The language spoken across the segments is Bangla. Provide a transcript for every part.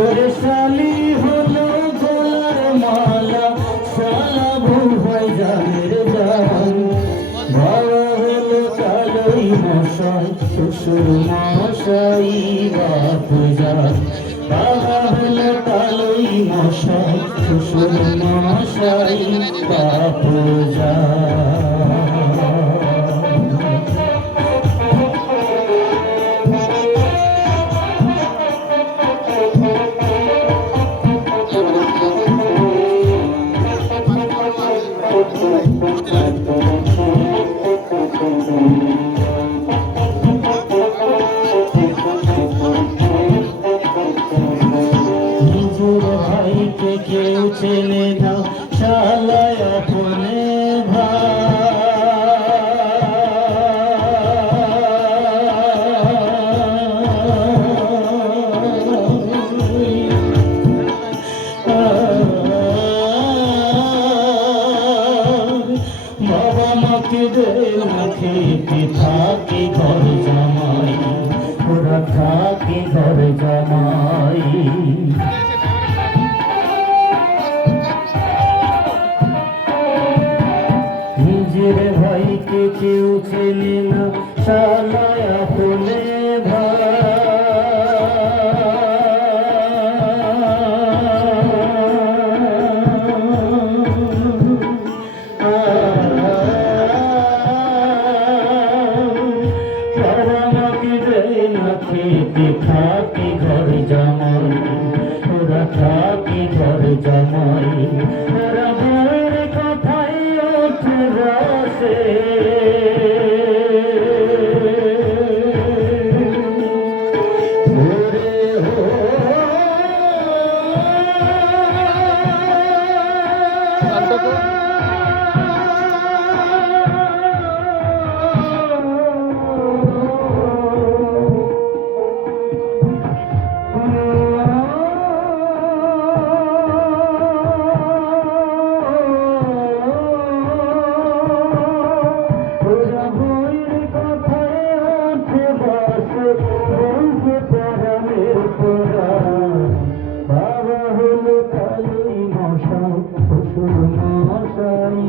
ওরে শালি হলো গলার মালা শালা বউ হয় জানের জান বাবা হলো কালোই মশাই শ্বশুর মশাই বাপ জান বাবা হলো কালোই মশাই শ্বশুর মশাই বাপ জান নিজের ভাইকে কেউ চেনে না শালায় আপনে বাবা মাকে দেয় না খেতে থাকে ঘর জামাই ওরা থাকে ঘর জামাই নিজের ভাইকে কেউ চেনে না শালায় আপনে খেতে থাকে ঘর জামাই ওরা থাকে ঘর জামাই ওরা বউয়ের কথাই ওঠে বসে বাবা হলো কালোই মশাই শ্বশুর মশাই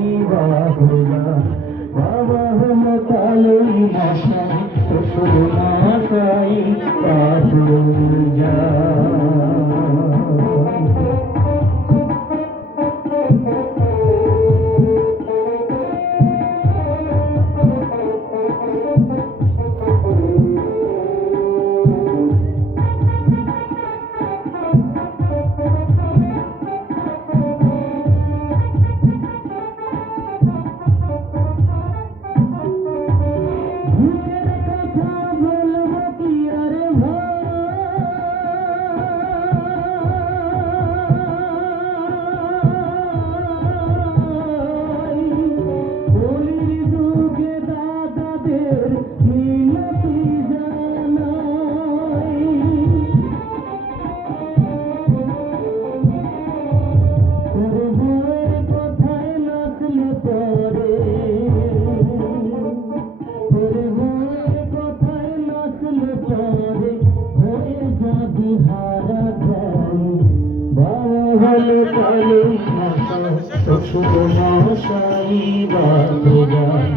হলো কালোই মশাই শ্বশুর মশাই বাপ জান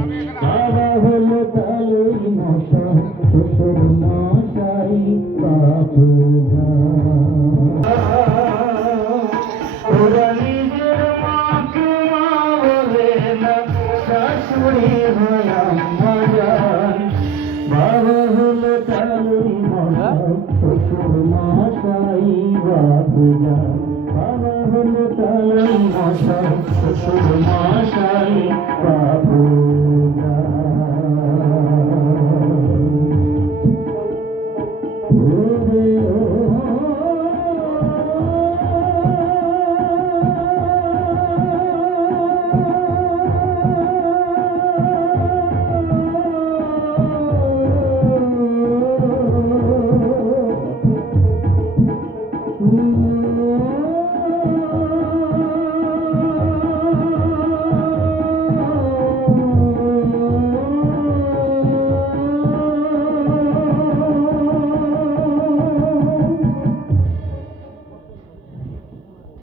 বাবা হলো কালোই মশাই শ্বশুর মশাই বাপ জান ওরা নিজের মাকে মা বলে না শাশুড়ি হয় আম্মা জান বাবা হলো কালোই মশাই শ্বশুর মশাই বাপ জান বাবা হলো কালোই মশাই শ্বশুর মশাই বাপ জান